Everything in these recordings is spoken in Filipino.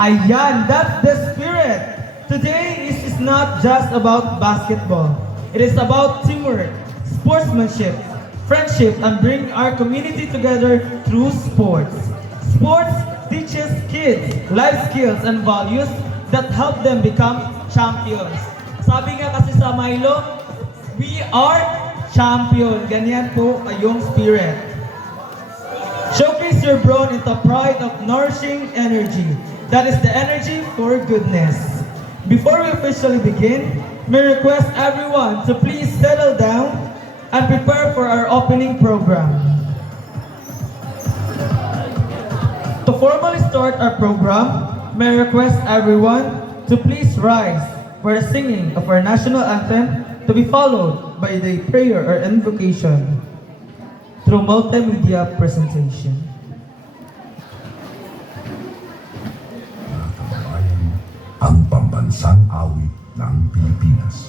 Ayan, that's the spirit. Today is not just about basketball. It is about teamwork, sportsmanship, friendship, and bring our community together through sports. Sports teaches kids life skills and values that help them become champions. Sabi nga kasi sa Milo, we are champion. Ganyan po yung spirit. Showcase your brawn into pride of nourishing energy. That is the energy for goodness. Before we officially begin, may request everyone to please settle down and prepare for our opening program. To formally start our program, may request everyone to please rise for the singing of our national anthem to be followed by the prayer or invocation through multimedia presentation. Ang pambansang awit ng Pilipinas.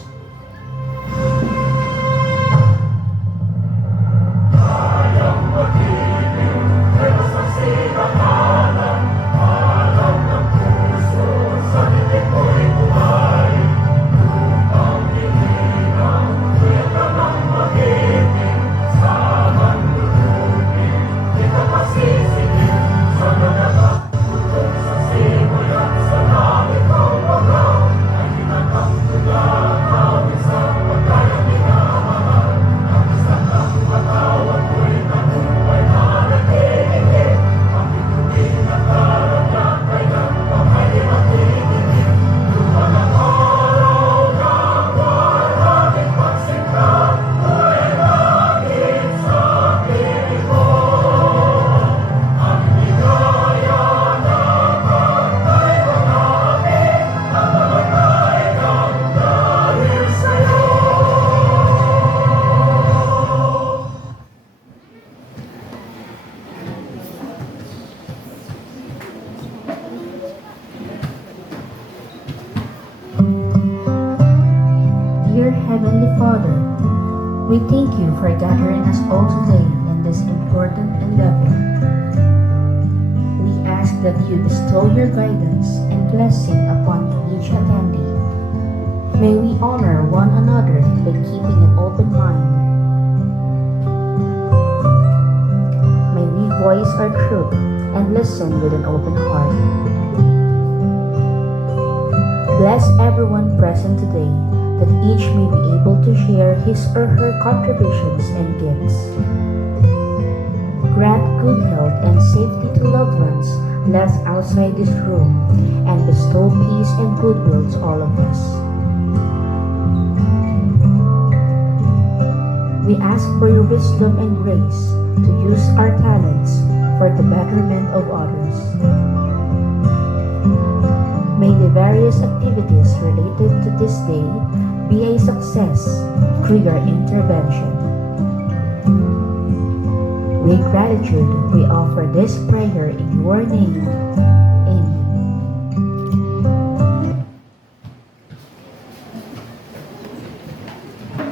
Dear Heavenly Father, we thank you for gathering us all today in this important endeavor. We ask that you bestow your guidance and blessing upon each attendee. May we honor one another by keeping an open mind. May we voice our truth and listen with an open heart. Bless everyone present today, that each may be able to share his or her contributions and gifts. Grant good health and safety to loved ones left outside this room, and bestow peace and goodwill to all of us. We ask for your wisdom and grace to use our talents for the betterment of others. May the various activities related to this day be a success through your intervention. With gratitude, we offer this prayer in your name. Amen.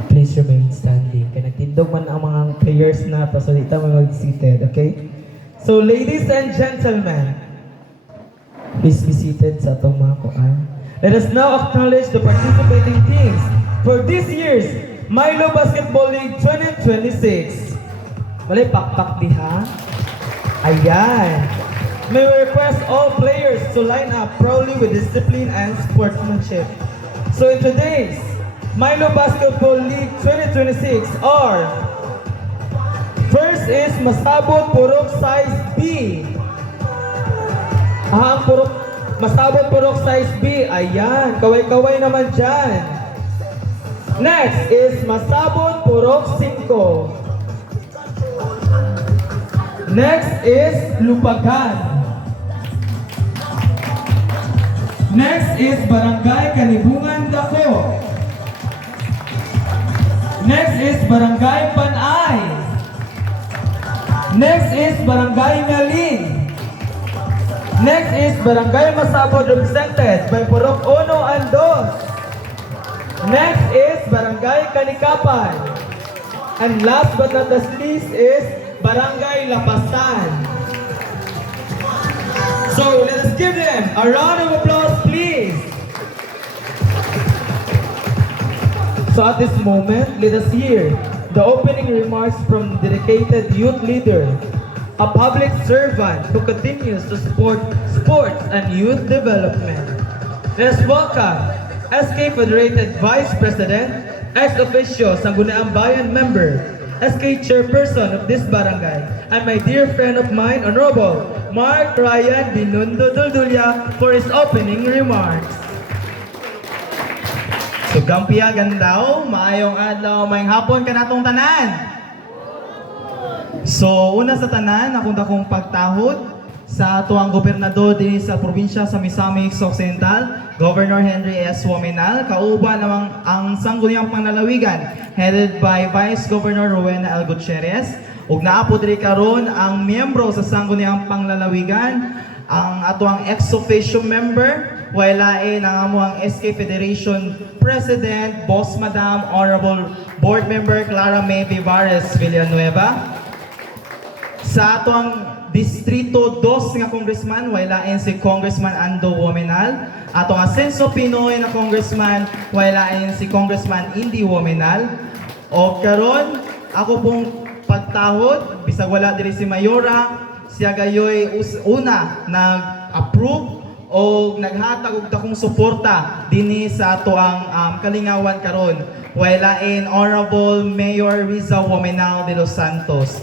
Please remain standing. Kaya nagtindog man ang mga prayers na to, so di tayo mag-seated, okay? So, ladies and gentlemen, please be seated sa atong mga kuan. Let us now acknowledge the participating teams for this year's Milo Basketball League 2026. Wala pakpak diha. Ayan. May we request all players to line up proudly with discipline and sportsmanship. So in today's Milo Basketball League 2026 are, first is Masabot Purok Size B. Ang Masabot Purok Size B. Ayan, kaway-kaway naman dyan. Next is Masabot Purok 5. Next is Lupagan. Next is Barangay Kanibungan Dako. Next is Barangay Panay. Next is Barangay Nalin. Next is Barangay Masabot represented by Purok 1 and 2. Next is Barangay Kanikapan. And last but not the least is Barangay Lapasan. So let us give them a round of applause, please. So at this moment, let us hear the opening remarks from dedicated youth leader, a public servant who continues to support sports and youth development. Let us welcome SK Federated Vice President, ex-officio Sangguniang Bayan member, SK Chairperson of this barangay, and my dear friend of mine, Honorable Mark Ryan Binundo Duldulia, for his opening remarks. So Gampiya Gandaw, maayong adlaw, maayong hapon ka natong tanan. So una sa tanan, akong pagtahod sa tuwang gobernador din sa probinsya sa Misamis Occidental, Governor Henry S. Womenal, kauban namang ang Sangguniang Panlalawigan headed by Vice Governor Rowena L. Gutierrez, ug naapod diri karon ang miyembro sa Sangguniang Panlalawigan, ang atuang ex-officio member, walain ang amuang SK Federation President, Boss Madam, Honorable Board Member Clara May Vivares Villanueva. Sa atuang Distrito 2 nga congressman, walain si Congressman Ando Womenal. Atong Asenso Pinoy na congressman, walain si Congressman Indy Womenal. O karon, ako pong pagtahod, bisag wala diri si Mayora, siya gayoy una nag-approve o naghatag og dakong suporta dinhi sa ato ang kalingawan karon. Walain Honorable Mayor Riza Womenal de los Santos.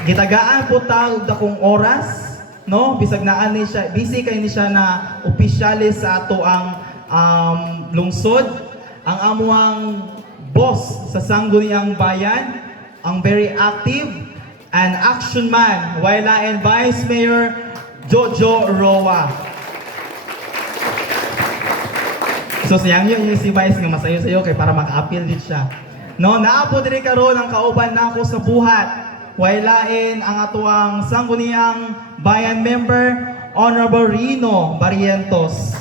Gitagaan po ta og dakong oras, no? Bisag naa ni siya, busy kay ni siya na opisyalis sa ato ang lungsod, ang amuang boss sa Sangguniang Bayan, ang very active and action man, walain Vice Mayor Jojo Roa. So siyang yun yung si Vice nga masayo-sayo kay para maka-appeal din siya. No, naapo diri karon ang kauban nako sa buhat. Walain ang atuang Sangguniang Bayan member, Honorable Rino Barrientos.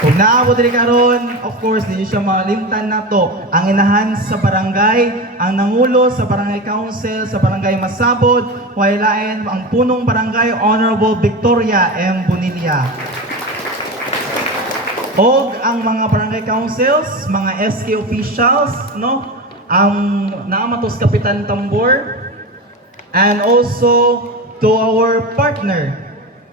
Kung naabot rin karon, of course, di siya malimtan na to. Ang inahan sa barangay, ang nangulo sa barangay council, sa barangay Masabod, walain ang punong barangay, Honorable Victoria M. Bonilla. O ang mga barangay councils, mga SK officials, no? Ang naamatos Kapitan Tambor, and also to our partner,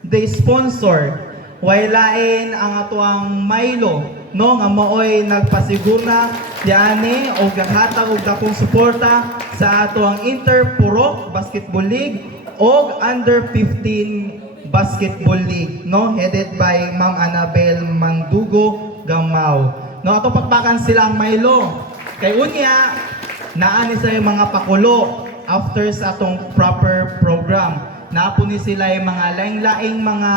the sponsor, walain ang atuang Milo, no, nga maoy nagpasiguna diani o gahatag og dakong suporta sa atuang Interpurok Basketball League o Under 15 Basketball League, no, headed by Ma'am Annabel Mandugo Gamao. No, ato pakpakan sila ang Milo. Kay unya naa ni sa mga pakulo after sa atong proper program. Naapo ni sila yung mga laing-laing mga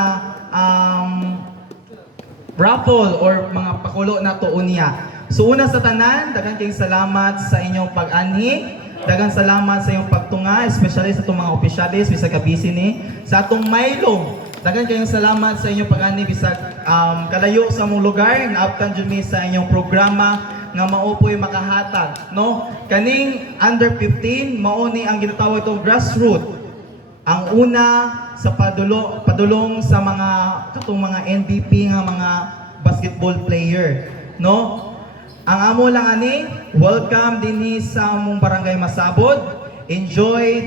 raffle or mga pakulo na to unya. So una sa tanan, daghang kayong salamat sa inyong pag-anhi. Daghang salamat sa inyong pagtunga, especially sa itong mga opisyalis bisag busy ni sa atong Milo. Daghang kayong salamat sa inyong pag-anhi bisag kalayo sa mong lugar, naabtan jud mi sa inyong programa nga mao po'y makahatag, no? Kaning under 15 mao ni ang ginatawag itong grassroots. Ang una sa padulong sa mga katong mga MVP nga mga basketball player, no? Ang amo lang ani, welcome dinhi sa among barangay Masabod. Enjoy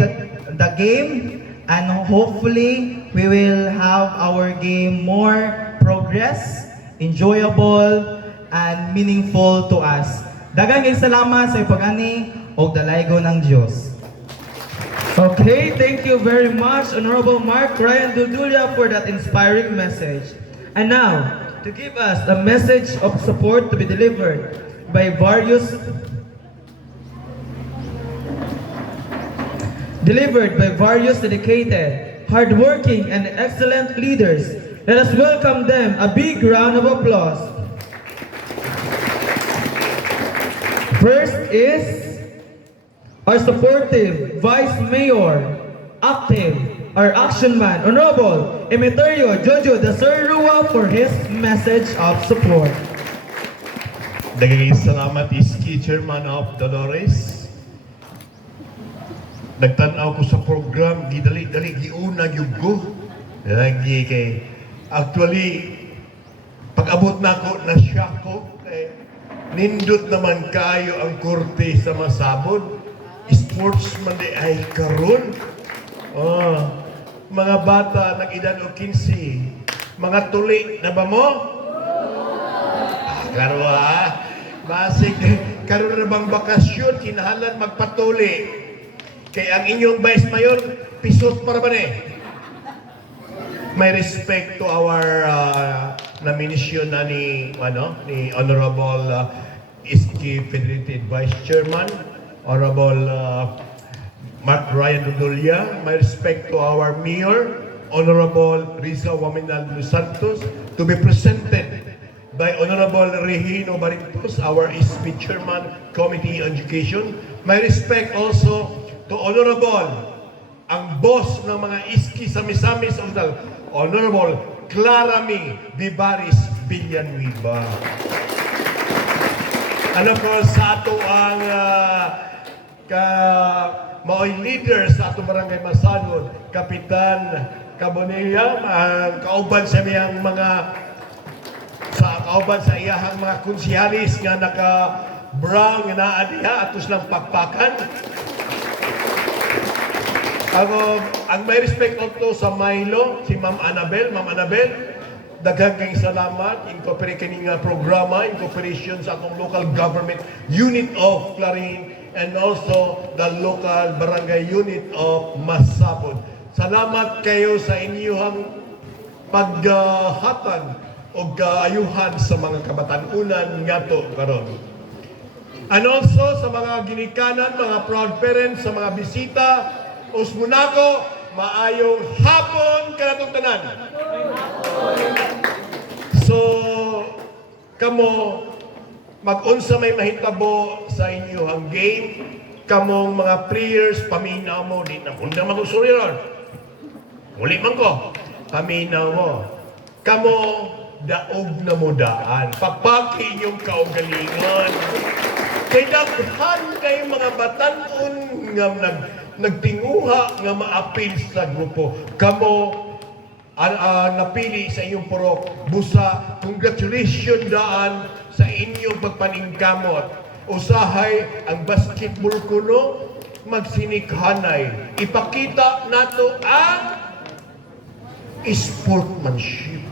the game and hopefully we will have our game more progress, enjoyable and meaningful to us. Daghang salamat sa pag-ani og dalaygo ng Dios. Okay, thank you very much, Honorable Mark Ryan Duldulia, for that inspiring message. And now, to give us a message of support to be delivered by various dedicated, hardworking, and excellent leaders. Let us welcome them. A big round of applause. First is our supportive Vice Mayor, active, our action man, Honorable Emeterio Jojo Dasarua, for his message of support. Daghang salamat Iski Chairman of Dolores. Nagtanaw ko sa program, gidali-dali giuna gyud ko. Lagi kay actually pag-abot na ko na siya ko kay nindot naman kayo ang korte sa masabod. Sports man di ay karon. Mga bata ng edad o 15, mga tuli na ba mo? Karo basig karon na bang bakasyon kinahanglan magpatuli. Kay ang inyong vice mayor pisot para ba ni? May respect to our nomination na ni Honorable Iski Federated Vice Chairman, Honorable Mark Ryan Dudulya. My respect to our Mayor, Honorable Riza Waminal Los Santos, to be presented by Honorable Regino Barintos, our SB Chairman, Committee on Education. My respect also to Honorable ang boss ng mga iski sa Misamis Hospital, Honorable Clarami Vivaris Villanueva. Ano po sa ato ang maoy leader sa ato barangay Masanod, Kapitan Cabonilla, kauban sa miyang kauban sa iyahang mga konsihalis nga naka-brown nga naa diha atos lang pakpakan. Ang may respect to sa Milo, si Ma'am Annabel. Ma'am Annabel, daghang kayong salamat. Incorporate kaning programa, incorporation sa atong local government unit of Clarin and also the local barangay unit of Masabod. Salamat kayo sa inyong paghatag o kaayuhan sa mga kabatanunan nga to karon. And also sa mga ginikanan, mga proud parents, sa mga bisita, Osmunako, maayong hapon kanatong tanan. So, kamo mag-unsa may mahitabo sa inyong game, kamong mga players, paminaw mo, di na kung naman kong sorry ron. Muli man ko, paminaw mo. Kamo, daog na mo daan. Papaki inyong kaugalingan. Kay daghan kayong mga batanon nga nagtinguha nga maapil sa grupo. Kamo napili sa inyong purok. Busa, congratulations daan sa inyong pagpaningkamot. Usahay ang basketball kuno magsinikhanay. Ipakita nato ang sportsmanship.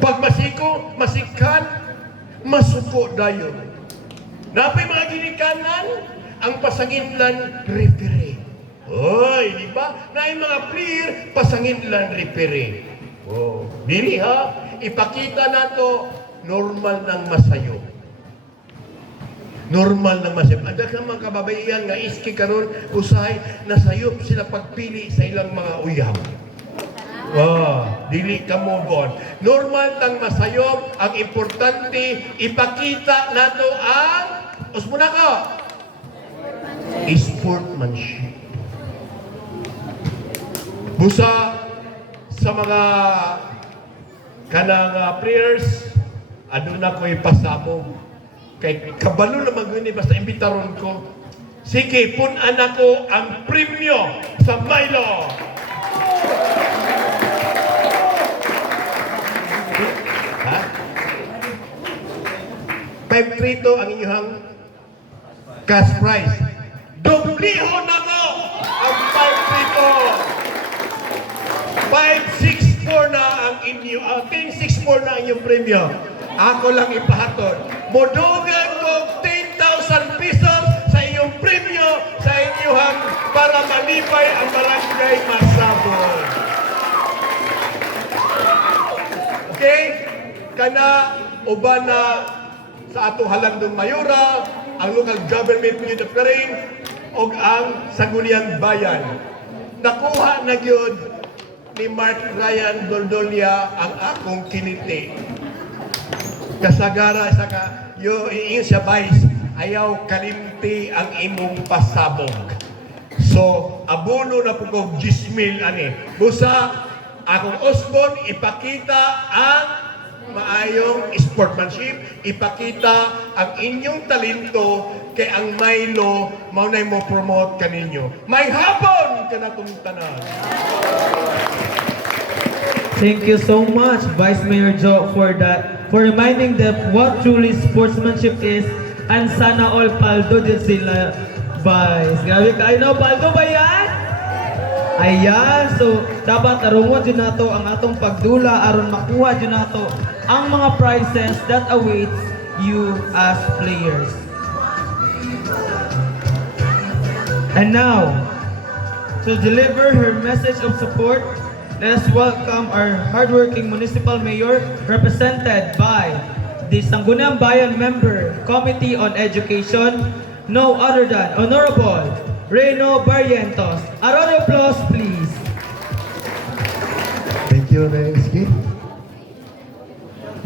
Pag masiko, masikan, masuko dayon. Napay mga ginikanan, ang pasanginlan referee. Oy, di ba? Na yung mga player, pasanginlan referee. Oh, dili ha, ipakita nato normal ng masayo. Normal ng masayo. Ada ka mga kababaihan nga iski karon usahay nasayop sila pagpili sa ilang mga uyab. Dili ka mo bon. Normal ng masayop, ang importante ipakita nato ang usmunako. Sportsmanship. Busa sa mga kanang players, aduna ko'y pasabog. Kay kabalo naman yun, basta imbitaron ko. Sige, punan ako ang premyo sa Milo. Ha? 5-3 ang inyong cash prize. Dubliho na ko ang 5-3. 5-6-4 na ang inyo, 10-6-4 na ang inyong premyo. Ako lang ipahatod. Modugan ko 10,000 pesos sa iyong premyo sa inyong para malipay ang barangay Masabod. Okay? Kana uban na sa atong halandong mayura, ang local government unit of Clarin, o ang Sangguniang Bayan. Nakuha na yun ni Mark Ryan Dudulya ang akong kiniti. Kasagara sa yung siya vice, ayaw kalimti ang imong pasabog. So, abono na po ko 10,000 ani. Busa, akong Osborne, ipakita ang maayong sportsmanship, ipakita ang inyong talento kay ang Milo mao na mo promote kaninyo. May hapon kanatong tanan. Thank you so much, Vice Mayor Joe, for that, for reminding them what truly sportsmanship is, and sana all paldo din sila, Vice. Grabe ka, no, paldo ba yan? Ayan, so dapat arungon din nato ang atong pagdula aron makuha din nato ang mga prizes that awaits you as players. And now, to deliver her message of support, let us welcome our hardworking municipal mayor represented by the Sangguniang Bayan Member Committee on Education, no other than Honorable Reyno Barrientos. A round of applause, please. Thank you, Iski.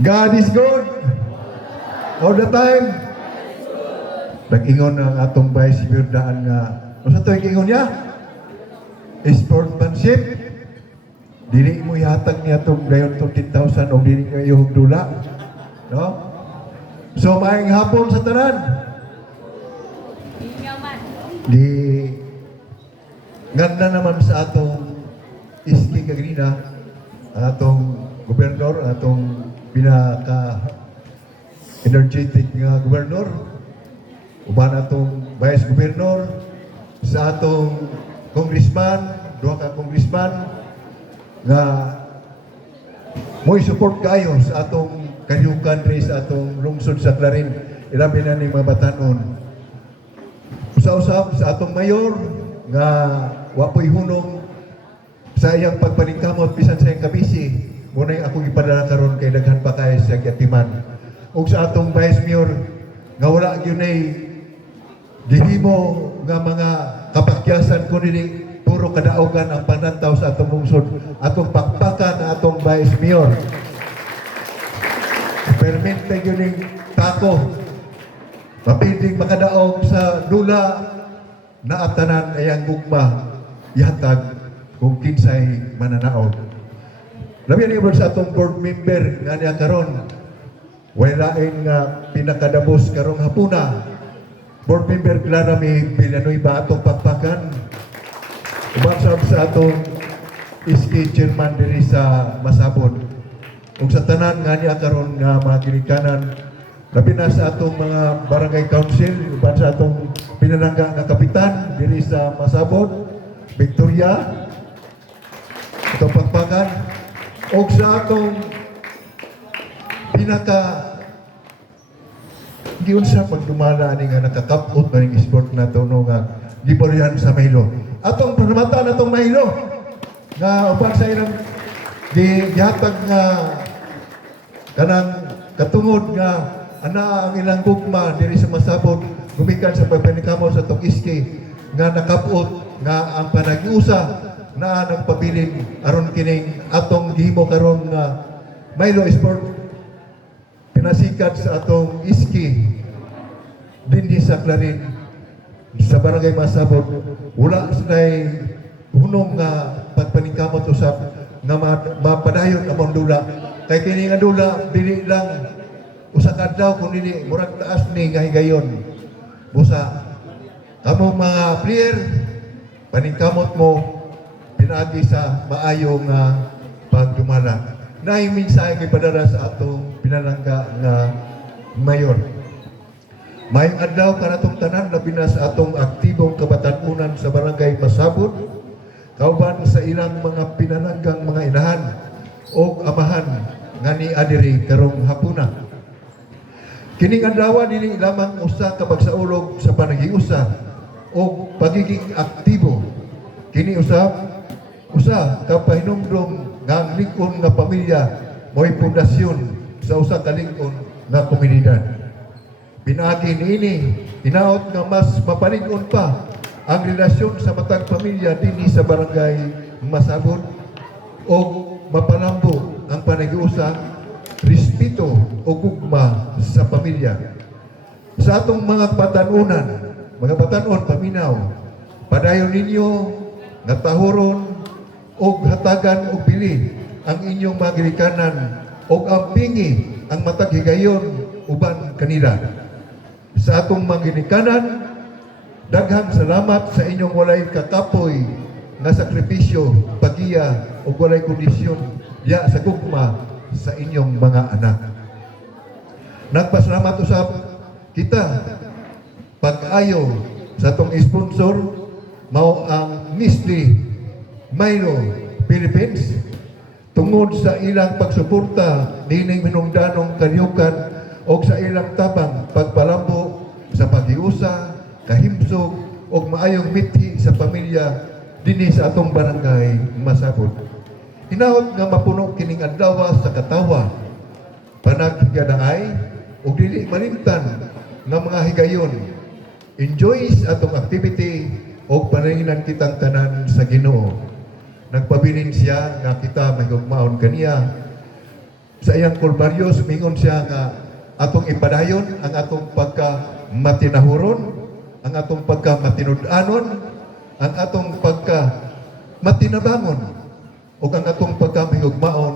God is good. All the time. Nag-ingon ang atong Vice Mayor daan nga. Ano sa ito ingon niya? Sportsmanship. Dili mo yatag niya itong gayon 13,000 o dili niya yung dula. No? So, maayong hapon sa tanan. Di ganda naman sa atong Iski Kagrina, atong gobernador, atong pinaka-energetic nga gobernador, uban atong vice gobernador, sa atong congressman, duha ka congressman, nga mo'y support kayo sa atong kalihukan rin sa atong lungsod sa Clarin, ilabi na ni mga batanon. Usap-usap sa atong mayor nga wapoy hunong sa iyang pagpaningkamot bisan sa iyang kabisi muna yung akong ipadala karon kay daghan pa kay sa Kiatiman ug sa atong vice mayor nga wala gyud nay gihimo nga mga kapakyasan kundi puro kadaogan ang panantaw sa atong lungsod atong pakpakan na atong vice mayor permente gyud ning tako mapinding makadaog sa dula na atanan ayang gugma yatag kung kinsay mananaog. Labi ni sa atong board member nga niya karon walain nga pinakadabos karong hapuna. Board member Clara May Villanueva atong pakpakan. Uban sa atong Iski chairman diri sa Masabon. Ug sa tanan nga niya karon nga mga ginikanan labi na sa atong mga barangay council, uban sa atong pinanangga nga kapitan diri sa Masabon, Victoria, atong pagpakan, o sa atong pinaka giun sa pagdumala ni nga nakakapot na ning sport na to no nga giboryan sa Milo. Atong panamatan atong Milo nga uban sa ilang gihatag nga kanang katungod nga ana ang ilang gugma diri sa Masabog gumikan sa pagpanikamo sa atong Iski nga nakapot nga ang panagiusa na nagpabiling aron kining atong gihimo karon nga Milo Sport pinasikat sa atong Iski dinhi sa Clarin sa barangay Masabog wala say hunong nga pagpaningkamot usab nga mapadayon among dula kay kini nga dula dili lang usa kadlaw kun dili murag taas ni nga higayon busa kamo mga player paningkamot mo pinagi sa maayong pagdumala naay mensahe kay padara sa atong pinalangga nga mayor mayong adlaw kanatong tanan labi na sa atong aktibong kabatanunan sa barangay Masabon kauban sa ilang mga pinalanggang mga inahan o amahan nga ni adiri karong hapuna. Kining adlaw dili lamang usa ka pagsaulog sa panagiusa o pagiging aktibo. Kini usa ka pahinumdom nga ang lingkon nga pamilya mo'y pundasyon sa usa ka lingkon nga komunidad. Pinaagi niini hinaot nga mas mapalig-on pa ang relasyon sa matag pamilya dinhi sa barangay Masabon o mapalambo ang panagiusa respeto o gugma sa pamilya. Sa atong mga batanunan, mga batanon paminaw, padayon ninyo nga tahuron o hatagan o pili ang inyong mga gilikanan o ang pingi ang matag higayon uban kanila. Sa atong manginikanan, daghang salamat sa inyong walay kakapoy nga sakripisyo, pagiya o walay kondisyon ya sa gugma sa inyong mga anak. Nagpasalamat usab kita pag-ayo sa atong sponsor mao ang Nestle Milo Philippines tungod sa ilang pagsuporta dining hinungdanong kalihukan o sa ilang tabang pagpalambo sa paghiusa, kahimsog o maayong mithi sa pamilya dinhi sa atong barangay Masabot. Hinahot nga mapuno kining adlaw sa katawa, panaghiganay o dili malimtan nga mga higayon. Enjoy sa atong activity o panahinan kitang tanan sa Ginoo. Nagpabilin siya nga kita may gugmaon kaniya. Sa iyang kulbaryo, sumingon siya nga atong ipadayon ang atong pagka-matinahuron, ang atong pagka-matinud-anon, ang atong pagka-matinabangon, o ang atong pagka-mahigugmaon,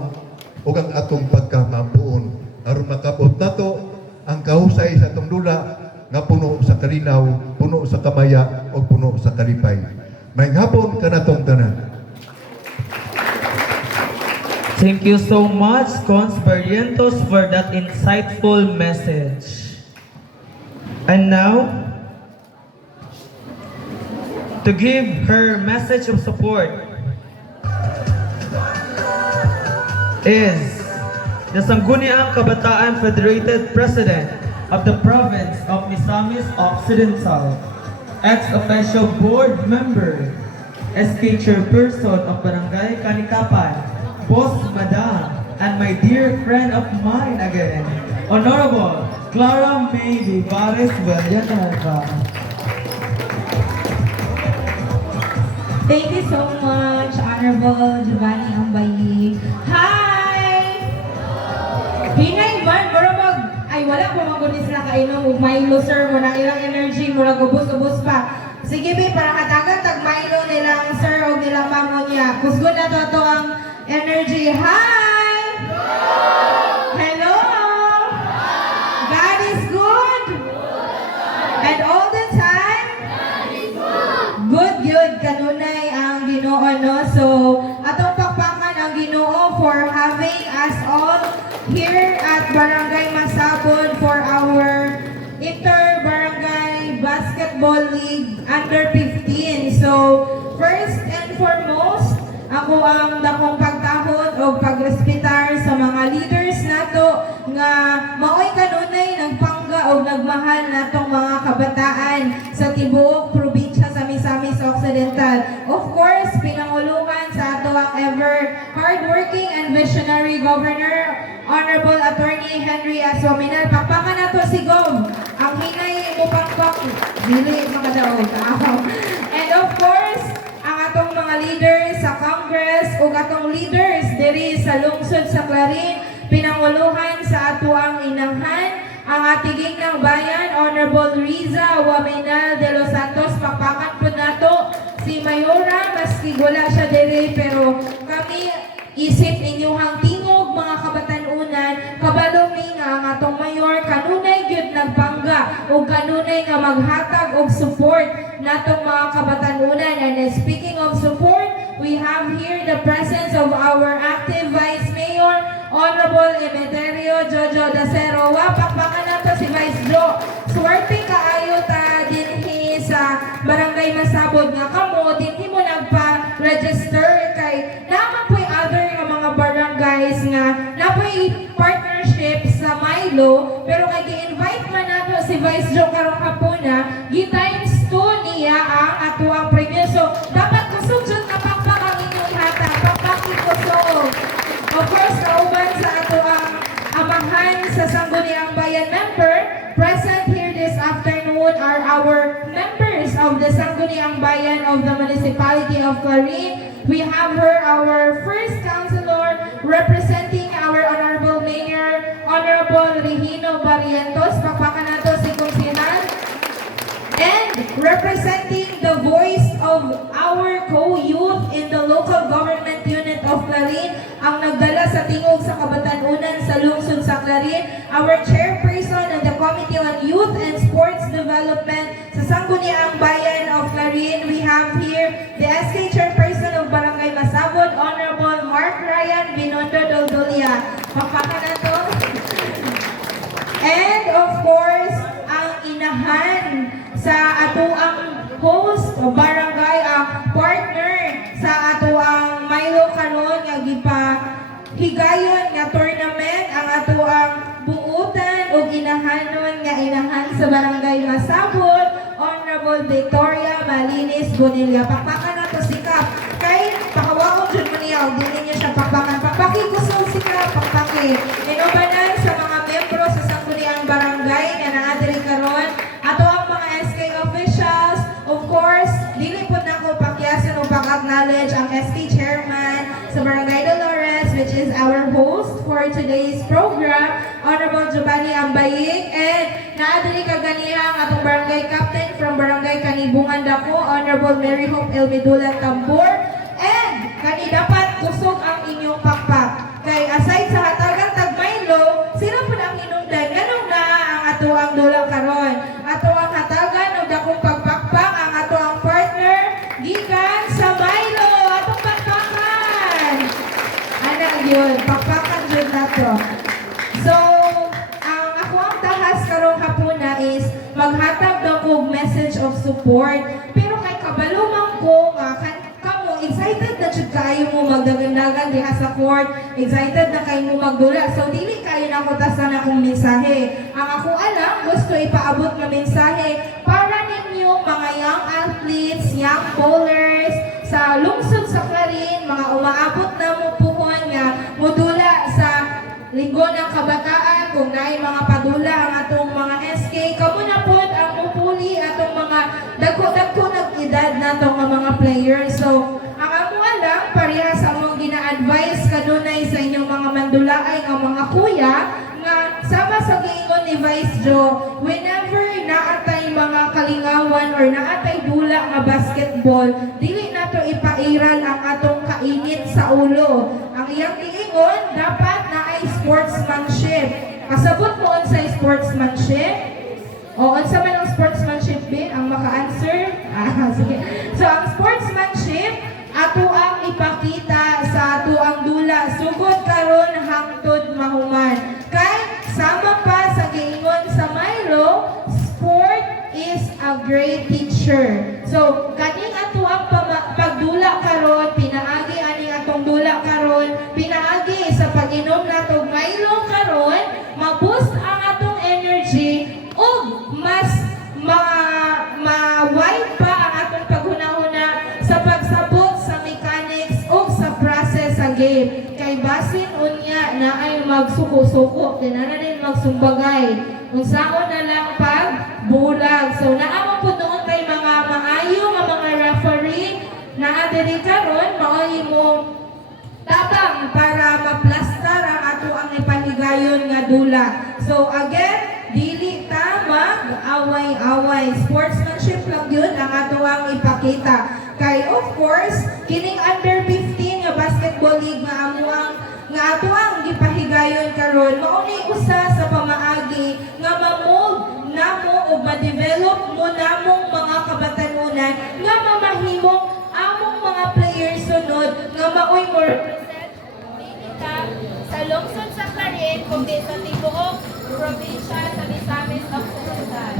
o ang atong pagka-mabuon. Aron makabot nato ang kahusay sa atong dula nga puno sa kalinaw, puno sa kamaya, o puno sa kalipay. Maayong hapon kanatong tanan. Thank you so much, Cons Barrientos, for that insightful message. And now, to give her message of support is the Sangguniang Kabataan Federated President of the Province of Misamis Occidental, ex-official board member, SK Chairperson of Barangay Kanikapan, Boss Madam, and my dear friend of mine again, Honorable Clara May Vivares Villanueva. Thank you so much, Honorable Giovanni Ambayi. Hi! Hinay man, pero ay wala po magunis na kainom, may loser mo na ilang energy mo na gubos-ubos pa. Sige be, para katagan, tag-Milo nilang sir o nilang mamo niya. Kusgo na to ang energy. Hi! Hello! God is good! And all the time? Good. Kanunay ang Ginoo, no? So, atong pakpakan ang Ginoo for having us all here at Barangay Masabon for our Inter-Barangay Basketball League Under 15. So, first and foremost, ako ang dakong pagtahon o pagrespitar sa mga leaders nato nga maoy kanunay nagpangga o nagmahal natong mga kabataan sa tibuok probinsya sa Misamis Occidental. Of course, pinanguluhan sa ato ang ever hardworking and visionary Governor, Honorable Attorney Henry Asominal. Pakpakan nato si Gov. Ang hinay mo pakpak, dili makadaog. And of course, ang atong mga leaders sa Congress ug atong leaders diri sa lungsod sa Clarin, pinanguluhan sa ato ang inanghan, ang atiging ng bayan, Honorable Riza Waminal de los Santos. Pakpakan po nato si Mayora, maski wala siya diri, pero kami isip inyuhang tingog mga kabatanunan, kabalo mi nga ang atong mayor kanunay gyud nagpangga ug kanunay nga maghatag og support natong mga kabatanunan. And speaking of support, we have here the presence of our active Vice Mayor, Honorable Emeterio Jojo Dacero. Pakpakan nato si Vice Jo. Swerte kaayo ta dinhi sa Barangay Masabod nga kamo dinhi mo nagpa-register kay naman po'y other nga mga barangays nga napo'y partnership sa Milo, pero kay gi-invite man nato si Vice Jo karong hapuna, gi-times 2 niya ang atuang premyo. So dapat kusog jud kapakpak ang inyong hata, pakpaki kusog. Of course, kauban sa atuang amahan sa Sangguniang Bayan member, present here this afternoon are our members of the Sangguniang Bayan of the Municipality of Clarin. We have her, our first councilor, representing our Honorable Mayor, Honorable Regino Barrientos. Pakpakan nato si Konsihal. And representing the voice of our co-youth in the local government unit of Clarin, ang nagdala sa tingog sa kabatanunan Clarin, our chairperson of the Committee on Youth and Sports Development sa Sangguniang Bayan of Clarin. We have here the SK chairperson of Barangay Masabon, Honorable Mark Ryan Binondo Doldolia. Pakpakan na to. And of course, ang inahan sa atuang host o barangay partner sa atuang Milo karon nga higayon nga tournament ang atuang buutan o inahanon nga inahan sa barangay Masabon, Honorable Victoria Malinis Bonilla. Pakpakan na to sikap. Kay pakawaon dyan mo niya o dili niya siya pakpakan. Pakpaki kusog sikap, pakpaki. Inubanan sa mga membro sa Sangguniang Barangay nga naadiri karon. Ato ang mga SK officials, of course, dili po na ko pakyasan o pag-acknowledge ang SK chairman sa Barangay Dolores, which is our host for today's program, Honorable Giovanni Ambayig, and naadiri kaganiha ang atong barangay captain from Barangay Kanibungan Dako, Honorable Mary Hope Elmedulan Tambor, and kani dapat kusog ang inyong pakpak. Kay aside sa hatagang tagmaylo, sino po ang inungdan? Ganong na ang ato ang dulang karon. Ato ang hatagan o dakong pagpakpak ang ato ang partner gikan sa Milo. Atong pakpakan. Ana yun, pakpakan yun na to. So, ang ako ang tahas karong hapuna is maghatag daw kog message of support. Pero kay kabalo man ko kamo excited na jud kayo mo magdagandagan diha sa court, excited na kayo mo magdula. So dili kayo na ko tasan akong mensahe. Ang ako alam gusto ipaabot na mensahe para ninyo mga young athletes, young bowlers sa lungsod sa Clarin, mga umaabot na mo puhon nga modula sa Linggo ng Kabataan, kung naay mga padula ang atong mga SK, kamo na po ang mupuli atong mga dagko-dagko nag-edad na itong mga players. So, ang amo alam, parehas among gina-advise kanunay sa inyong mga mandulaay ang mga kuya, nga sama sa giingon ni Vice Joe, whenever naatay mga kalingawan or naatay dula nga basketball, dili na to ipairal ang atong kainit sa ulo. Ang iyang giingon, dapat na ay sportsmanship. Kasabot mo sa sportsmanship? O, unsa man ang sportsmanship be? Ang maka-answer? Sige. So, ang sportsmanship, ato ang ipakita sa ato ang dula. Sugod karon hangtod mahuman. Kay, sama pa sa giingon sa Milo, sport is a great teacher. So, kaning ato ang pagdula karon, pinaagi ani atong dula karon, pinaagi sa pag-inom nato Milo karon, ma-boost ang atong energy ug mas ma-wide pa ang atong paghunahuna sa pagsabot sa mechanics ug sa process sa game. Kay basin unya na ay magsuko-suko, tinananin magsumbagay. Unsaon na lang pagbulag. So naamo po noon kay mga maayo nga mga referee na adiri karon maoy mo tabang para maplastar ang ato ang ipahigayon nga dula. So again, dili ta mag-away-away. Sportsmanship lang yun ang ato ang ipakita. Kay of course, kining under 15 nga basketball league nga amuang nga ato ang gipahigayon karon mauni usa sa pamaagi nga ma-mold namo o ma-develop mo namong mga kabatanunan nga mamahimong among mga players sunod nga maoy mo represent sa lungsod sa Clarin kundi sa tibuok probinsya sa Misamis Occidental.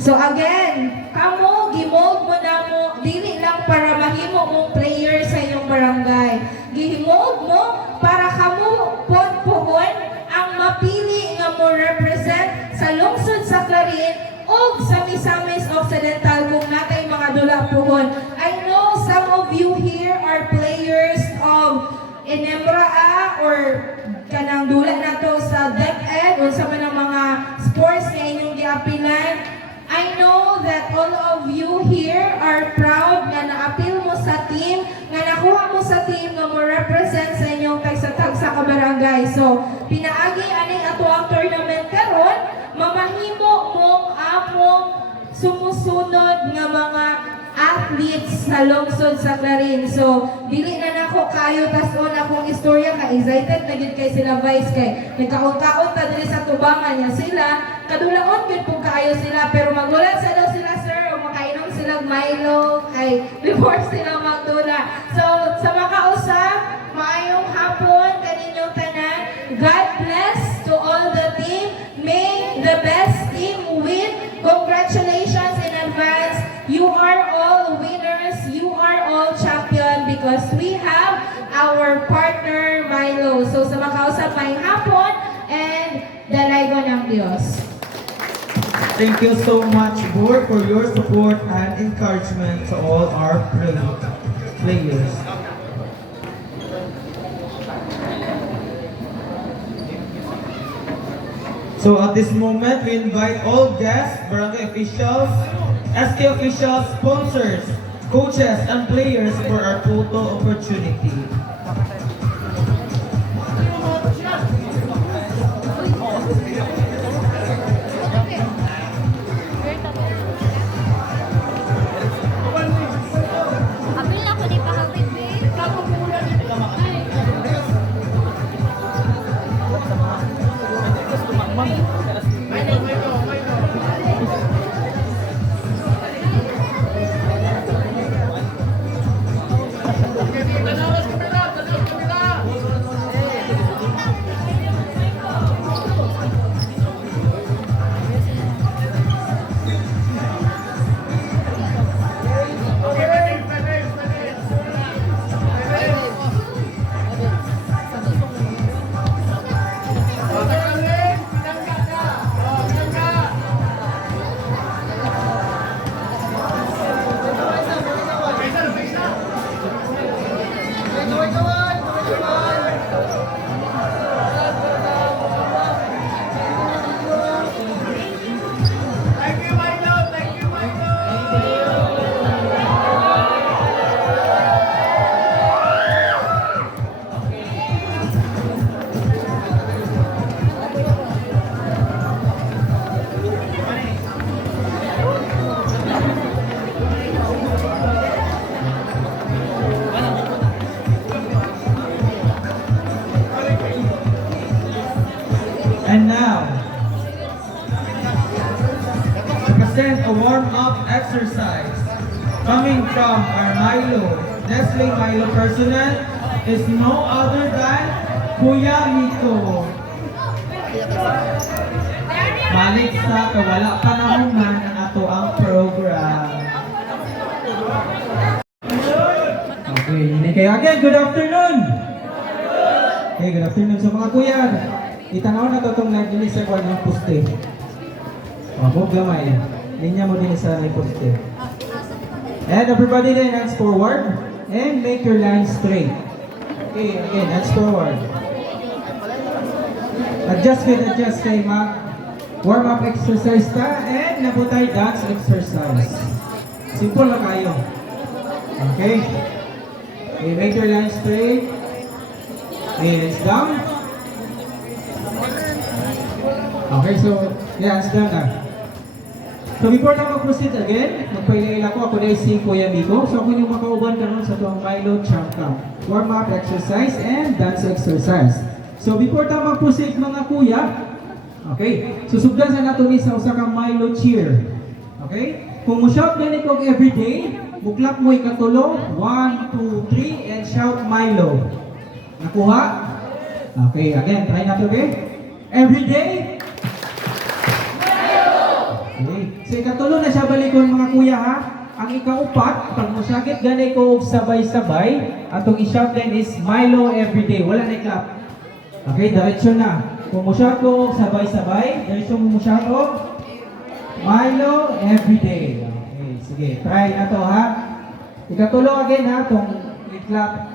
So again, kamo gimold mo namo dili lang para mahimo mong player sa iyong barangay. Gimold mo para kamo pohon ang mapili nga mo represent sa lungsod sa Clarin o sa Misamis Occidental kung natay mga dula pohon. I know some of you here are players of Enemraa or kanang dula na to sa DepEd o sa mga sports na inyong giapilan. I know that all of you here are proud nga naapil mo sa team, nga nakuha mo sa team nga mo represent sa inyong tagsa-tagsa ka barangay. So, pinaagi aning ato ang tournament karon, mamahimo mong among sumusunod nga mga athletes sa lungsod sa Clarin. So, dili na nako kayo tas-on akong istorya ka excited na gid kay sila Vice kay nagkaon-kaon ta diri sa tubangan niya sila. Kadulaon gid po kaayo sila pero magulat sa daw sila sir o makainom sila Milo kay before sila magdula. So, sa makausap, maayong hapon kaninyong tanan. God bless to all the team. May the best team win. Congratulations in advance. You are all winners. You are all champion because we have our partner Milo. So sa makausap may hapon and dalaygo ng Diyos. Thank you so much, board, for your support and encouragement to all our players. So at this moment, we invite all guests, barangay officials, SK officials, sponsors, coaches, and players for our photo opportunity. Apil na ko di pa hawid, babe. And now, to present a warm-up exercise coming from our Milo, Nestle Milo personnel is no other than Kuya Miko. Balik sa kawala panahunan ang ato ang program. Okay, hindi kayo again. Good afternoon! Okay, good afternoon sa mga kuya. Itanaw na to itong nagdinis sa kwan ng poste. Huwag gamay. Linya mo din sa poste. And everybody then, hands forward. And make your line straight. Okay, again, hands forward. Adjust kay mag warm up exercise ta. And nabutay dance exercise. Simple lang kayo. Okay? Okay, make your line straight. Hands down. Okay, so, yeah, hands down na. So, before na mag-proceed again, magpailaila ko, ako na si Kuya Miko. So, ako yung makauban ka nun sa tuwang Milo Champ Camp. Warm-up exercise and dance exercise. So, before na mag-proceed mga kuya, okay, susugdan sa nato ni sa usa ka Milo cheer. Okay? Kung mo shout ganit kog everyday, buklap mo ikatulo, 1, 2, 3, and shout Milo. Nakuha? Okay, again, try natin, okay? Everyday, okay. So ikatulo na siya balikon mga kuya ha. Ang ikaupat, pag musyagit ganay ko og sabay-sabay, atong i-shout din is Milo everyday. Wala na i-clap. Okay, diretsyon na. Kung musyag ko og sabay-sabay, diretsyon mo musyag og Milo everyday. Okay, sige. Try na to ha. Ikatulo again ha, itong i-clap.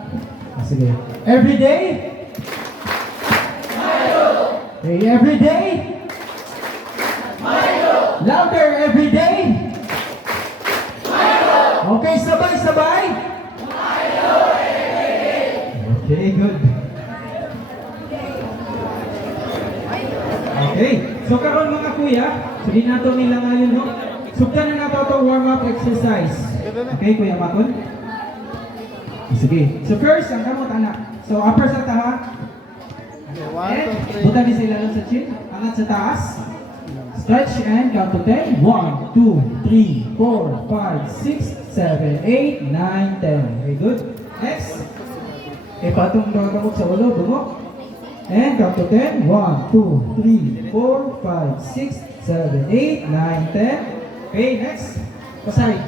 Sige. Everyday? Milo! Okay, everyday? Louder every day. Okay, sabay-sabay. Okay, good. Okay, so karon mga kuya, so di nato nila ngayon, no? Sugdan na nato itong warm-up exercise. Okay, Kuya Makon? Sige. So first, ang kamot anak. So upper sa taha. And buta din sila lang sa chin. Angat sa taas. Stretch and count to 10. 1, 2, 3, 4, 5, 6, 7, 8, 9, 10. Very good. Next. Okay, patong kamot sa ulo. Bumok. And count to 10. 1, 2, 3, 4, 5, 6, 7, 8, 9, 10. Okay, next. Paside.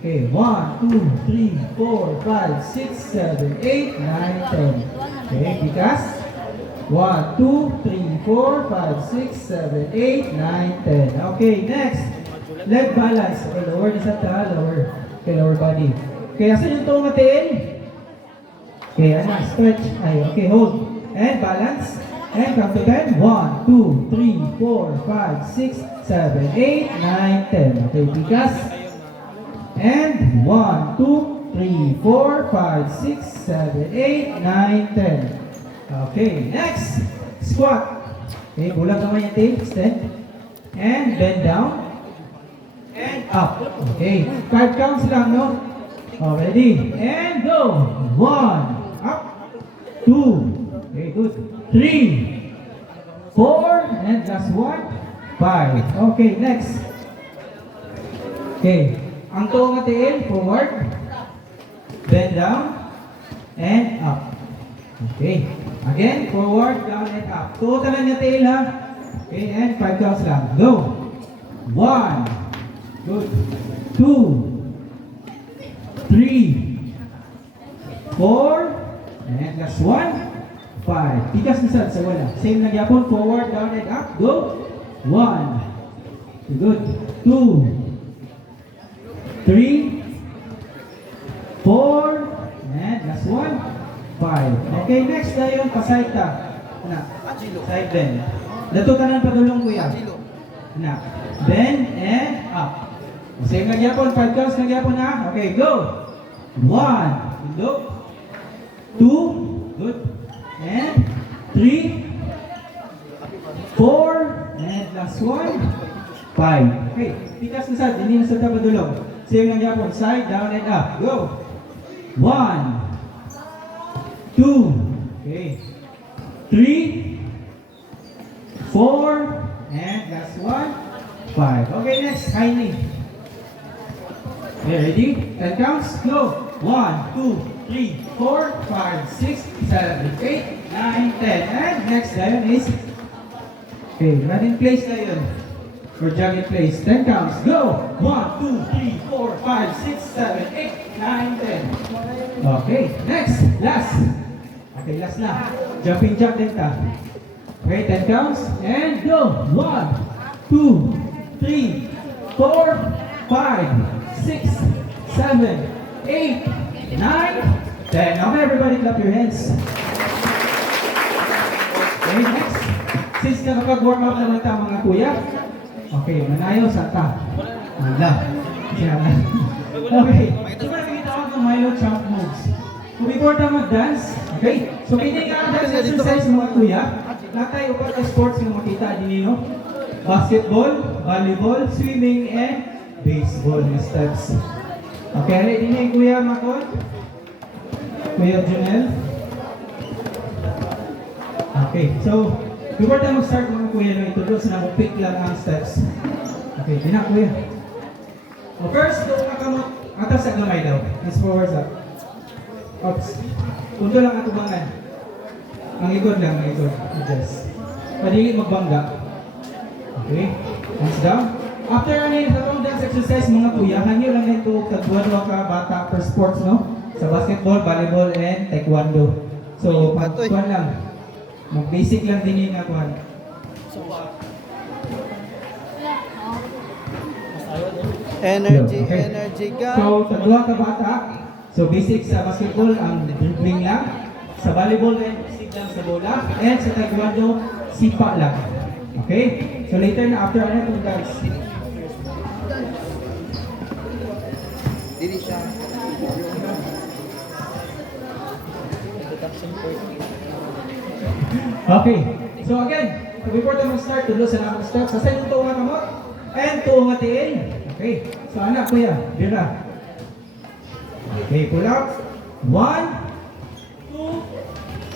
Okay, 1, 2, 3, 4, 5, 6, 7, 8, 9, 10. Okay, bigas. 1, 2, 3, 4, 5, 6, 7, 8, 9, 10. Okay, next. Leg balance. Okay, lower na sa ta, lower. Okay, lower body. Okay, asan yung tuong atin? Okay, ano, stretch. Ay, okay, hold. And balance. And count to 10. 1, 2, 3, 4, 5, 6, 7, 8, 9, 10. Okay, bigas. And 1, 2, 3, 4, 5, 6, 7, 8, 9, 10. Okay, next. Squat. Okay, bulag naman yung tape. Extend. And bend down. And up. Okay, 5 counts lang, no? Oh, ready? And go. 1. Up. 2. Okay, good. 3. 4. And last one. 5. Okay, next. Okay. Ang tuong atiin, forward, bend down, and up. Okay. Again, forward, down, and up. Tuotan lang yung tail, ha? Okay, and 5 counts lang. Go. 1. Good. 2. 3. 4. And last one. 5. Tikas na sa wala. Same lang yapon. Forward, down, and up. Go. 1. Good. 2. 3, 4, and last one, 5. Okay, next na yung paside ta. Na, side bend. Dato ka ng padulong kuya. Na, bend and up. Same lang yapon, 5 counts lang yapon ha. Okay, go. 1, look. 2, good. And 3, 4, and last one, 5. Okay, pitas na sad, hindi na sa padulong. Same lang yapon, side, down, and up. Go! 1, 2, okay, 3, 4, and last one, 5. Okay, next, high knee. Okay, ready? 10 counts, go! 1, 2, 3, 4, 5, 6, 7, 8, 9, 10. And next na yun is, okay, run in place na yun. For jog in place. 10 counts. Go! 1, 2, 3, 4, 5, 6, 7, 8, 9, 10. Okay. Next. Last. Okay, last na. Jumping jack din ta. Okay, 10 counts. And go! 1, 2, 3, 4, 5, 6, 7, 8, 9, 10. Okay, everybody clap your hands. Okay, next. Since nakapag-warm up naman ta mga kuya, okay, manayo sa ta. Wala. Okay, so nakikita ko ng Milo Champ moves. So before ta mag-dance, okay, so hindi ka dance exercise mga kuya. Natay upat na sports yung makita din nino. Basketball, volleyball, swimming, and baseball na steps. Okay, ready na yung kuya Makon? Kuya Junel? Okay, so before tayo mag-start mga kuya, no, introduce na mo, pick lang ang steps. Okay, di na kuya. So first, doon makamot, atas sa gamay daw. Is forwards up. Oops. Punto lang atubangan. Ang ikot lang, ang ikot. Adjust. Padili magbangga. Okay, hands down. After ano yung tatong dance exercise mga kuya, hanyo lang ito tagduwa-duwa ka bata per sports, no? Sa basketball, volleyball, and taekwondo. So, pagkuhan lang. Mag-basic lang din yung nakuhan. Energy, Okay. energy ka. So, tagduwa ka bata. So, basic sa basketball, ang dribbling lang. Sa volleyball, basic lang sa bola. And sa taekwondo, sipa lang. Okay? So, later na, after ano itong dance. Dili siya. Okay. So again, before tayo mag-start, tulo sa namang steps. Sa yung tuwa ka mo, and tuwa nga tiin. Okay. So anak kuya, bira. Okay, pull up. 1, 2,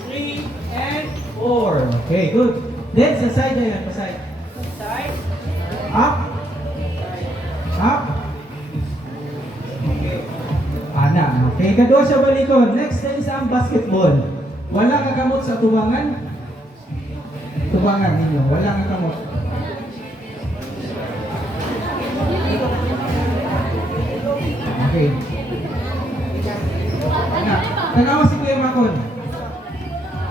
3, and 4. Okay, good. Then sa side na yan, sa side. Side. Up. Up. Okay. Ana, okay. Kadua siya balikon. Next time sa ang basketball. Wala ka kamot sa tubangan. Tubangan ninyo. Wala ka kamot. Okay. Ana, tanawa si Kuya Makon.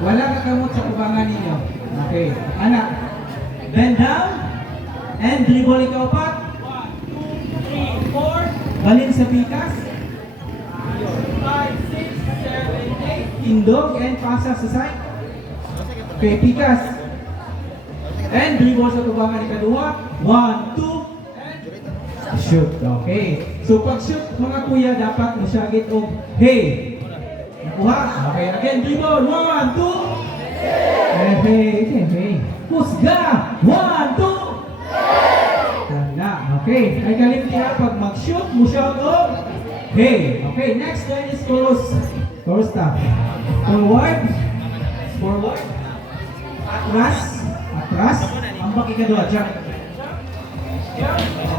Wala ka kamot sa tubangan ninyo. Okay. Ana, bend down and dribble ikaw pa. 1, 2, 3, 4. Balin sa pikas. 5, 6, 7, 8. Indog and pasa sa side. Okay, pikas. And dribble sa tubangan ni kadua. 1, 2, and shoot. Okay. So pag shoot mga kuya dapat masyagit og hey. Nakuha. Okay, again dribble. 1, 2. Hey. Pusga. 1, 2. Tanda. Okay. Ay kalimti ha pag mag-shoot mo shout og hey. Okay, next one is chorus. Chorus stop. Forward. Forward. Atras. Atras. Ang baki ka doon. Jump.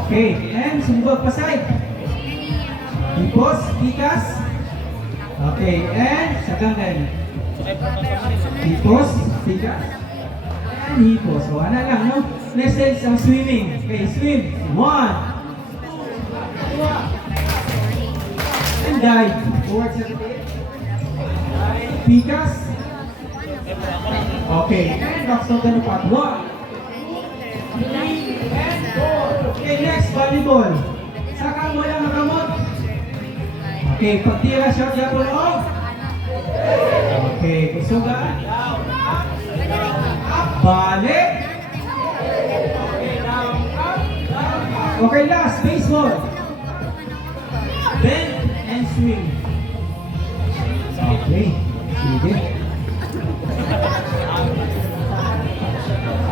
Okay, and sumbag pa side. Hipos, pikas. Okay, and saganggan. Hipos, pikas. And hipos. So, ano lang, no? Next is ang swimming. Okay, swim. 1, 2, and dive. Forward sa tabi. Pikas. Okay, and box to the part. 1, 2, 3, and 4. Okay, next, volleyball. Saka mo lang makamot. Okay, pagtira shot ya po off. Okay, kusuga. Down, up, balik. Okay, down, up, down, up. Okay, last, baseball. Bend and swing. Okay, sige.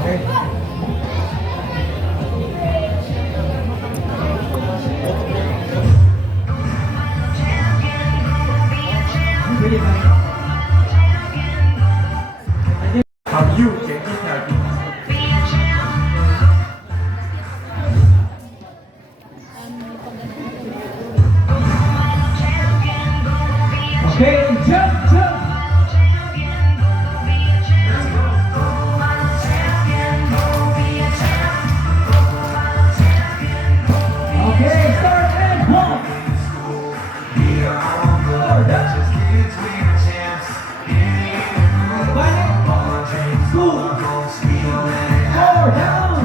Okay. How you can eat happy. Okay, jump, jump. Okay, start and one. Balik. 2, 4, down.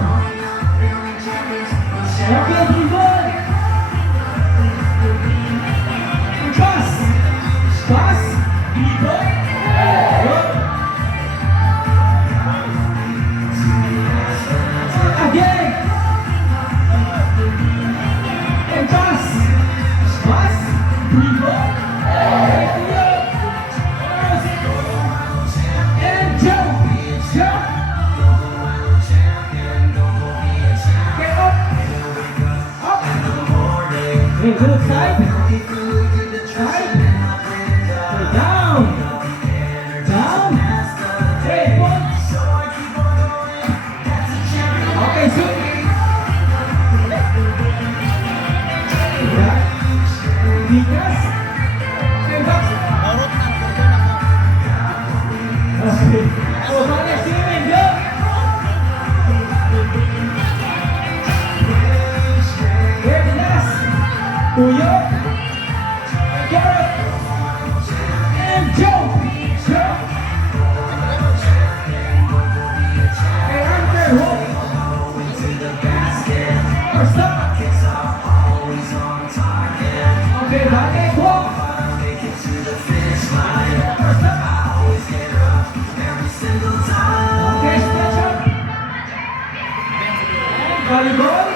Okay, dribble. Pass. Pass. Dribble. Good. Again. And pass. Pass. Dribble. And jump. Jump. Okay, up. Up. Okay, good side. Side. Okay, down. Down. Okay, pull. Okay, shoot. Back. Bigas. Okay, back. Okay. Oh, balik swimming, go. Very last. Tuyo. Carrot. And jump. Jump. Okay, anchor, hold. Or stop. Okay, balik, walk. Or stop. Okay, stretch up. And volleyball.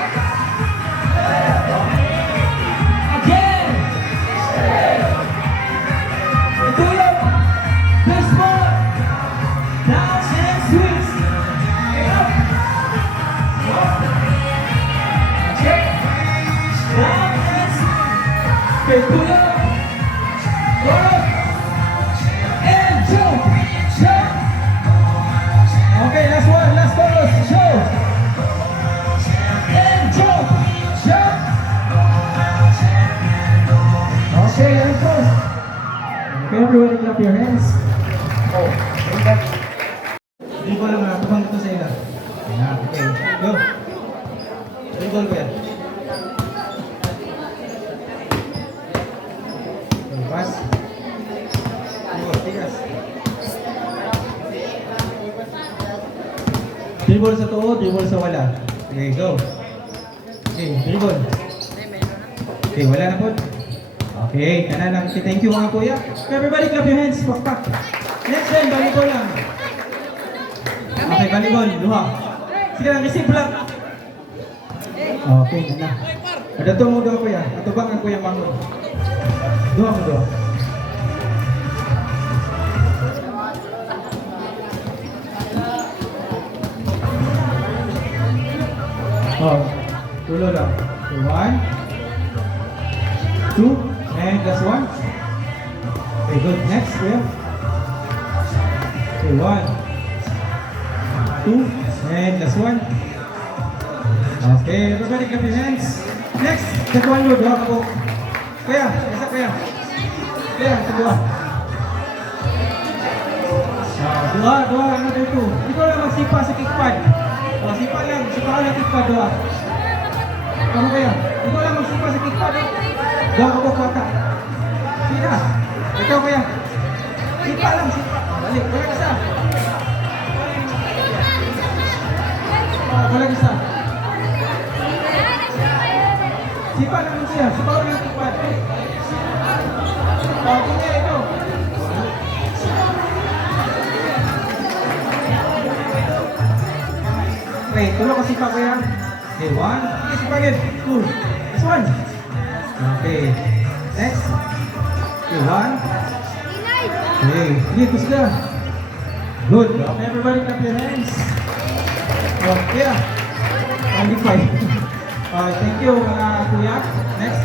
Again. Tuyo. Baseball. Down and swing. Up. Up. Okay. show, show. Okay, last one, last chorus, show. And show, show. Okay, and close. Okay, everybody clap your hands. Oh, hindi ko lang na, tupang ito sa ila. Ayan, okay, go. Dribble ko yan. Okay, pass. Dribble, tigas. Dribble sa tuod, dribble sa wala. Okay, go. Okay, dribble. Okay, wala na po. Okay, kana lang. Okay, thank you mga kuya. Everybody clap your hands. Pakpak. Next time, volleyball lang. Okay, volleyball. Duha. Sige lang, receive lang. Okay, na. Adato mo doon kuya. Atubang ang kuya mango. Duha mo doon. Oh, tulo lang. So, 1, 2, and last one. Okay, good. Next, kuya. Okay, 1, 2, and last one. Okay, everybody clap your hands. Next, that one more. Dua ka po. Kuya, isa kuya. Kuya, sa dua. Dua, another two. Ikaw lang magsipa sa kickpad. Sipa lang, sipa ka lang kickpad, dua. Kamu kuya, ikaw lang magsipa sa kickpad. Dua ka po kwata. Sina, ikaw kuya. Sipa lang, sipa. Balik, wala isa. Wala isa. Sipa lang siya, sipa lang yung kickpad. Kuya, ito. Okay, tulog kasi pa kuya. Okay, 1. Okay, sipa again. 2. This one. Okay. Next. Okay, 1. Okay, hindi, gusto na. Good. Okay, everybody clap your hands. Okay, yeah. Only 5. Okay, thank you mga kuya. Next.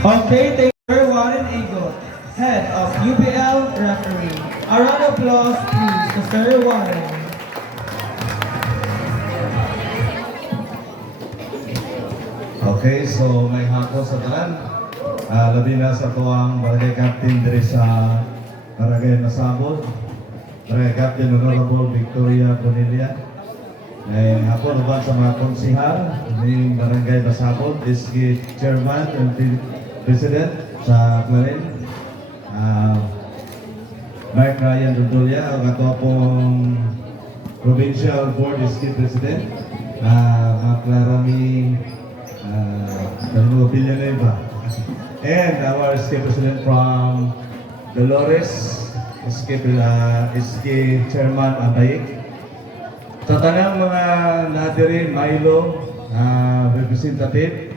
Okay, thank you, Warren Eagle, head of UPL referee. A round of applause, please, to Sir Warren. Okay, so may hako sa tanan. Labi na sa tuwang barangay captain diri sa barangay Masabod. Barangay Captain Honorable Victoria Bonilla. May hako naman sa mga konsihal ng barangay Masabod, SG Chairman and President sa Clarin. Mark Ryan Dudulya, ang ato pong Provincial Board SG President. Maclarami Villanueva. And our SK President from Dolores, SK Chairman Abayik. Sa tanang mga nadirin, Milo, representative,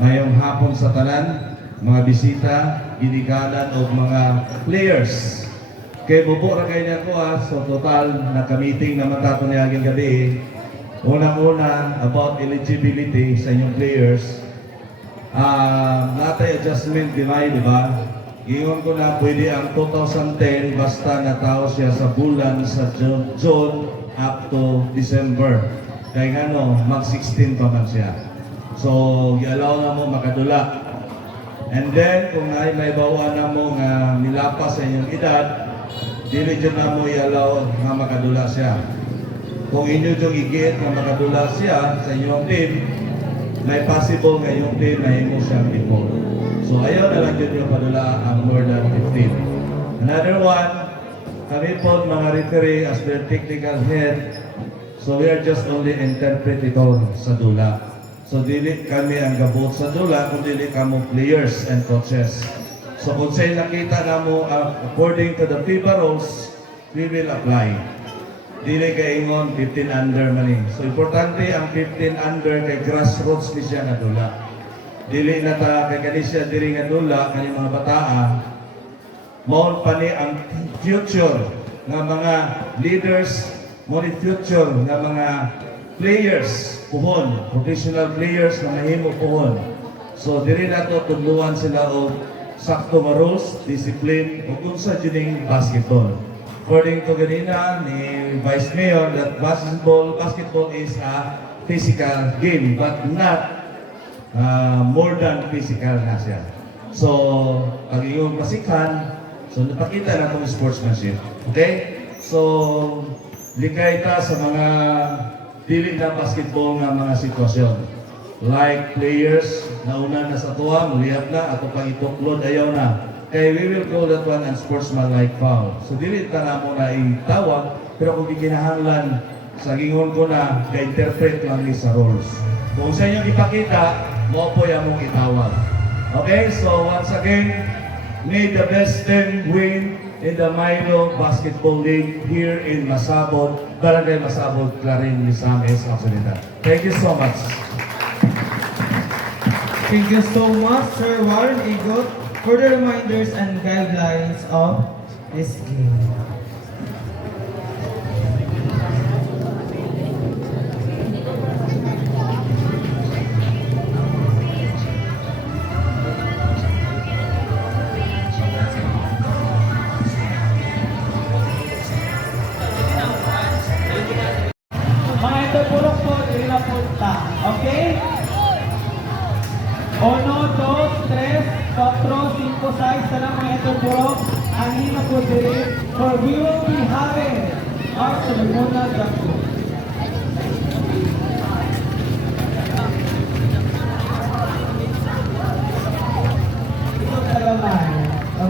ngayong hapon sa tanan, mga bisita, ginikanan o mga players. Kay bubo ra kay niya ko so total naka-meeting naman tato niya aging gabi. Unang-una about eligibility sa inyong players. Natay adjustment di ba? Ingon ko na pwede ang 2010 basta natao siya sa bulan sa June up to December. Kaya nga no, mag-16 pa man siya. So, i-allow na mo makadula. And then, kung may bawa na mo nga nilapas sa inyong edad, dili dyan na mo i-allow nga makadula siya. Kung inyo dyan igit na makadula siya sa inyong team, may possible nga yung team na imo siyang people. So, ayaw na lang dyan yung padula ang more than 15. Another one, kami po mga referee as their technical head, so we are just only interpret ito sa dula. So dili kami ang gabot sa dula, kung dili kamo players and coaches. So kung sa'yo nakita na mo according to the FIBA rules, we will apply. Dili kay ingon 15 under man. So importante ang 15 under kay grassroots ni siya nga dula. Dili na ta kay kani siya diri nga dula kani mga bataan. Mao pa ni ang future nga mga leaders, mo ni future nga mga players puhon, professional players na mahimo puhon. So diri nato tuluan sila og sakto nga rules, discipline ug unsa juning basketball. According to ganina ni Vice Mayor that basketball is a physical game but not more than physical na siya. So, ang iyong pasikhan, so napakita na itong sportsmanship. Okay? So, likay ta sa mga dili na basketball nga mga sitwasyon. Like players, nauna na sa tuwa, muliyap na, ato pang ituklod, ayaw na. Kaya we will call that one an sportsman-like foul. So, dili ta na mo na itawag, pero kung gikinahanglan, sa gingon ko na, ka-interpret lang ni sa rules. Kung sa inyong ipakita, mo po yung mong itawag. Okay, so once again, may the best team win in the Milo Basketball League here in Masabog, Barangay Masabog, Clarin, Misamis, Occidental. Thank you so much. Thank you so much, Sir Warren Igot, for the reminders and guidelines of this game. Mga ito purok po, dili na punta. Okay? 1, 2, 3, 4, 5, 6 na lang mga ito purok. Ang hina po dili, for we will be having our ceremonial jackpot. Ito talaman.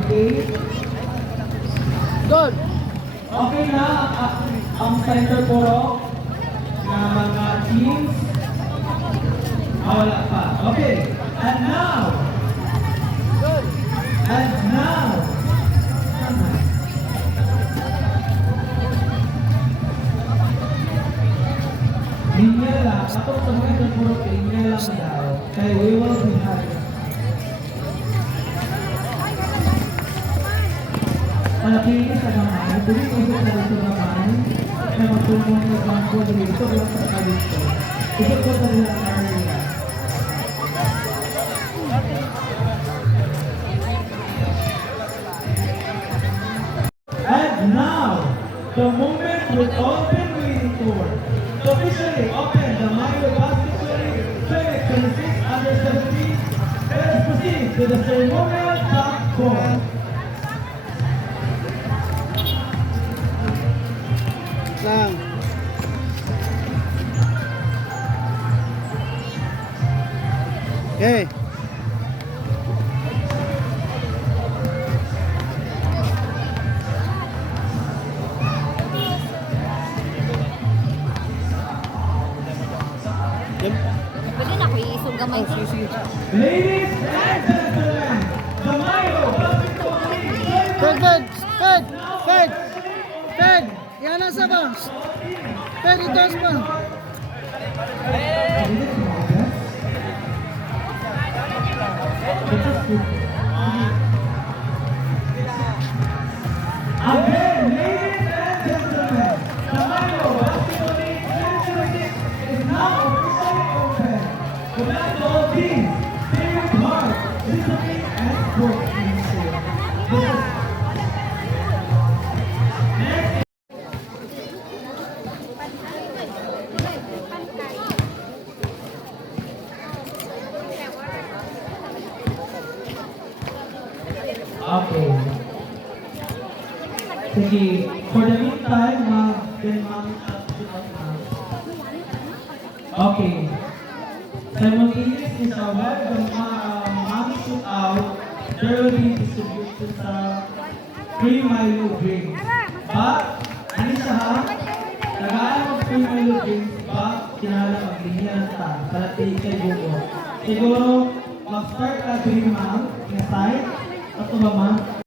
Okay? Good. Okay na ang center puro na mga teams. Wala pa. Okay. And now. Linya lang. Ako sa mga center puro, linya lang daw. Kaya we will be having. Palapinis sa gamay, tuloy ko sa gamay, na magtulong ng bangko dito, lang sa kalito. Ito ko sa rin ang area. And now, the moment we've all been waiting for, to officially open the Milo Basketball League 2026 under 17. Let us proceed to the ceremonial top court. Lang. Okay. Pwede na ko iisog gamay ko. Ladies and gentlemen, the Milo Basketball League. Fed. Yan ang sabang. Fed, ito ang sabang. Again, ladies and gentlemen, the Milo Basketball League 2026 is now officially open. Connect all teams, David Hart, discipline and sportsmanship. Okay. Sige, for the meantime, okay. Simultaneous is a web mami shoot out, there will be distribution sa free Milo drinks. But, ano siya ha? Tagaan ng free Milo drinks, but kinahala maglihiyan ta, kalati kay buko. Siguro, mag-start ka 3 ma'am, na side, at ba ma'am?